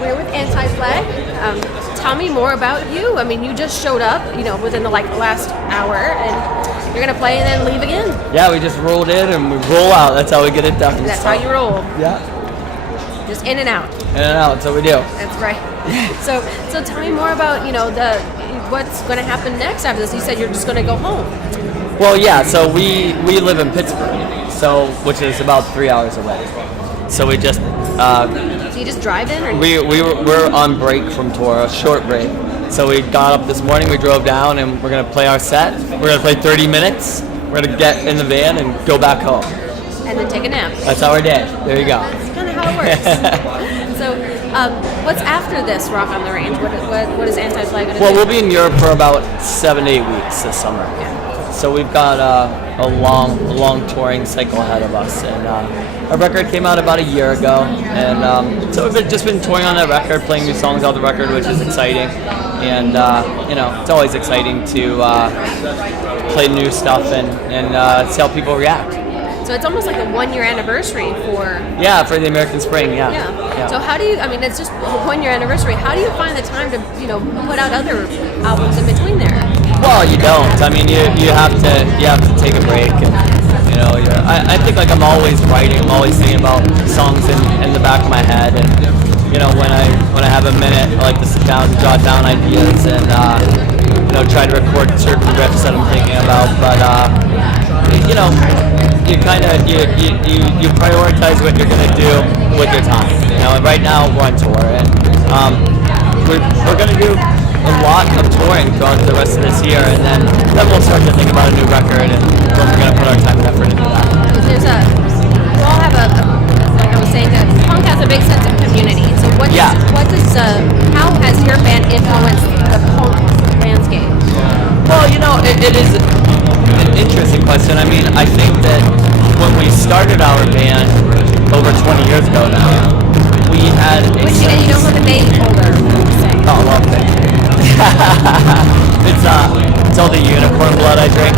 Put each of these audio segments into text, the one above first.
We're with Anti-Flag. Tell me more about you. I mean, you just showed up, within the last hour, and you're gonna play and then leave again. Yeah, we just rolled in and we roll out. That's how we get it done. That's how you roll. Yeah. Just in and out. In and out. That's what we do. That's right. So tell me more about what's going to happen next after this. You said you're just going to go home. Well, yeah. So we live in Pittsburgh, which is about 3 hours away. So we just. So you just drive in, or we're on break from tour, a short break. So we got up this morning, we drove down, and we're gonna play our set. We're gonna play 30 minutes. We're gonna get in the van and go back home. And then take a nap. That's our day. There you go. That's kind of how it works. So, what's after this Rock on the Range? What is Anti-Flag going to do? Well, we'll be in Europe for about 7 to 8 weeks this summer. Yeah. So we've got a long touring cycle ahead of us, and our record came out about a year ago, and so we've just been touring on that record, playing new songs off the record, which is exciting, and it's always exciting to play new stuff and see how people react. So it's almost like a 1-year anniversary for... Yeah, for the American Spring, yeah. So how do you, it's just a 1-year anniversary, how do you find the time to, put out other albums in between there? Well, you don't. I mean, you have to take a break, and I think I'm always writing. I'm always thinking about songs in the back of my head, and when I have a minute, I like to sit down and jot down ideas and try to record certain riffs that I'm thinking about. But you kind of you prioritize what you're gonna do with your time. And right now we're on tour, and we're gonna do a lot of touring throughout the rest of this year, and then we'll start to think about a new record, and we're going to put our time and effort into that. We all have like I was saying, that punk has a big sense of community. So how has your band influenced the punk landscape? Well, it is an interesting question. I mean, I think that when we started our band over 20 years ago now, we had you don't look a day older. Oh, well, thank you. It's all the unicorn blood I drink.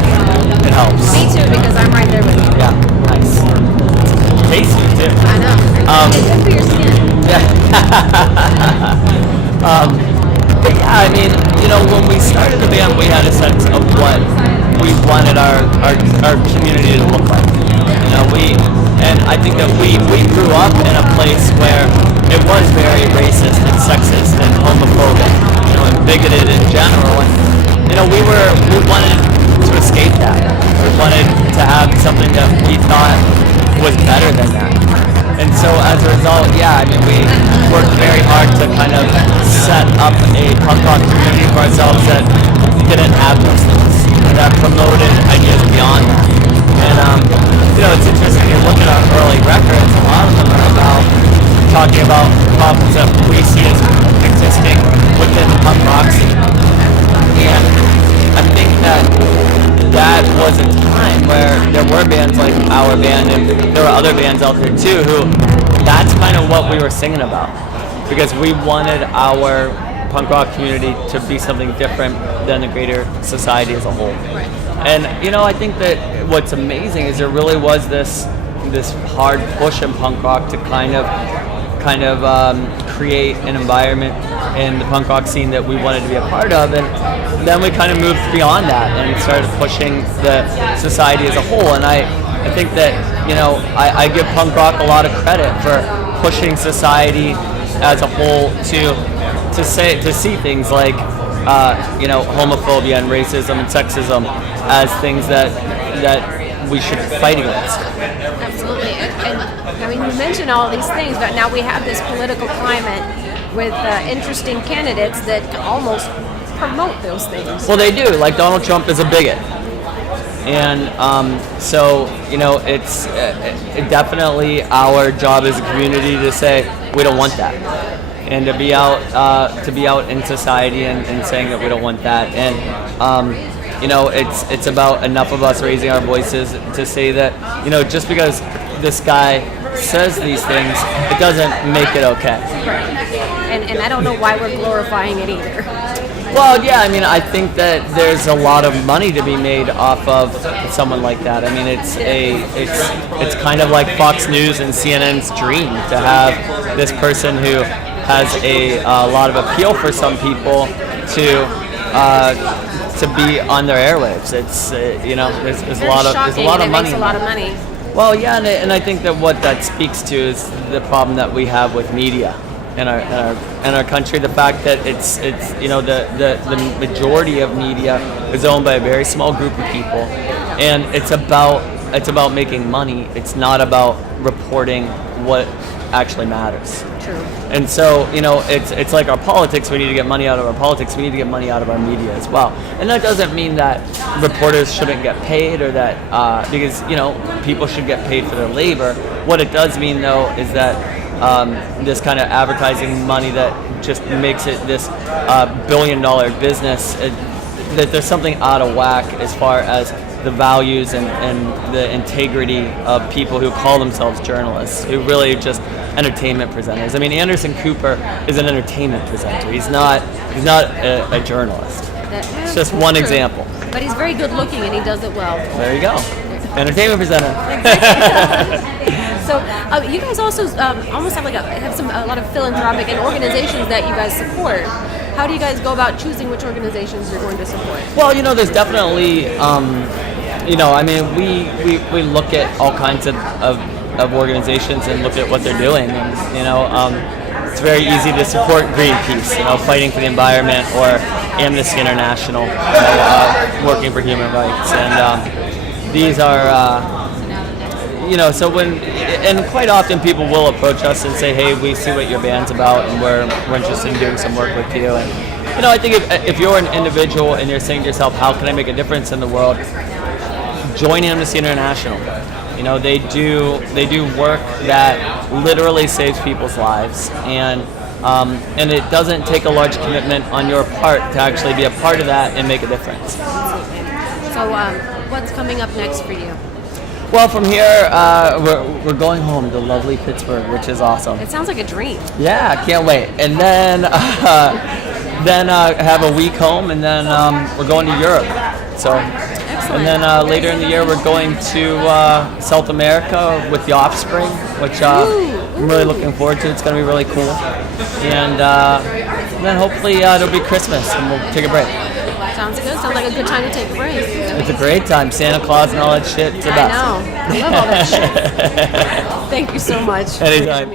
It helps. Me too, because I'm right there with you. Yeah, nice. Tasty too. I know. It's good for your skin. Yeah. But yeah, I mean, when we started the band, we had a sense of what we wanted our community to look like. And I think that we grew up in a place where it was very racist and sexist and homophobic, and bigoted in general. And we wanted to escape that. We wanted to have something that we thought was better than that. And so as a result, we worked very hard to kind of set up a punk rock community for ourselves that didn't have those things, that promoted ideas beyond that. And it's interesting, you look at our early records, a lot of them are about talking about problems that we see as existing within the punk rock scene. And I think that was a time where there were bands like our band, and there were other bands out there too, who that's kind of what we were singing about, because we wanted our punk rock community to be something different than the greater society as a whole. And I think that what's amazing is there really was this hard push in punk rock to kind of create an environment in the punk rock scene that we wanted to be a part of, and then we kind of moved beyond that and started pushing the society as a whole. And I think that I give punk rock a lot of credit for pushing society as a whole to see things like homophobia and racism and sexism as things that we should fight against. Absolutely. And you mentioned all these things, but now we have this political climate with interesting candidates that almost promote those things. Well, they do. Like Donald Trump is a bigot. And so it's definitely our job as a community to say we don't want that, and to be out in society and saying that we don't want that. And it's about enough of us raising our voices to say that just because this guy says these things, it doesn't make it okay. Right. And I don't know why we're glorifying it either. Well, yeah, I think that there's a lot of money to be made off of someone like that. It's kind of like Fox News and CNN's dream to have this person who has a lot of appeal for some people to be on their airwaves. It's there's a lot of money. Makes a lot of money. Well, yeah, and I think that what that speaks to is the problem that we have with media in our country. The fact that it's the majority of media is owned by a very small group of people, and it's about making money. It's not about reporting what actually matters. True. And so, it's like our politics. We need to get money out of our politics. We need to get money out of our media as well. And that doesn't mean that reporters shouldn't get paid, or that because people should get paid for their labor. What it does mean, though, is that this kind of advertising money that just makes it this billion-dollar business, that there's something out of whack as far as the values and the integrity of people who call themselves journalists, who really just entertainment presenters. I mean, Anderson Cooper is an entertainment presenter. He's not a journalist. It's just one example. But he's very good looking and he does it well. There you go. Entertainment presenter. So you guys also almost have a lot of philanthropic and organizations that you guys support. How do you guys go about choosing which organizations you're going to support? Well, there's definitely, we look at all kinds of organizations and look at what they're doing. And, it's very easy to support Greenpeace, fighting for the environment, or Amnesty International, working for human rights. And these are, and quite often people will approach us and say, hey, we see what your band's about and we're interested in doing some work with you. And I think if you're an individual and you're saying to yourself, how can I make a difference in the world, join Amnesty International. They do work that literally saves people's lives, and it doesn't take a large commitment on your part to actually be a part of that and make a difference. So what's coming up next for you? Well, from here, we're going home to lovely Pittsburgh, which is awesome. It sounds like a dream. Yeah, I can't wait. And then have a week home, and then we're going to Europe. So, excellent. And then later in the year, we're going to South America with the Offspring, which I'm really looking forward to. It's going to be really cool. And then hopefully it'll be Christmas, and we'll take a break. Sounds good. Sounds like a good time to take a break. It's a great time. Santa Claus and all that shit. It's the best. I know. I love all that shit. Thank you so much. Anytime.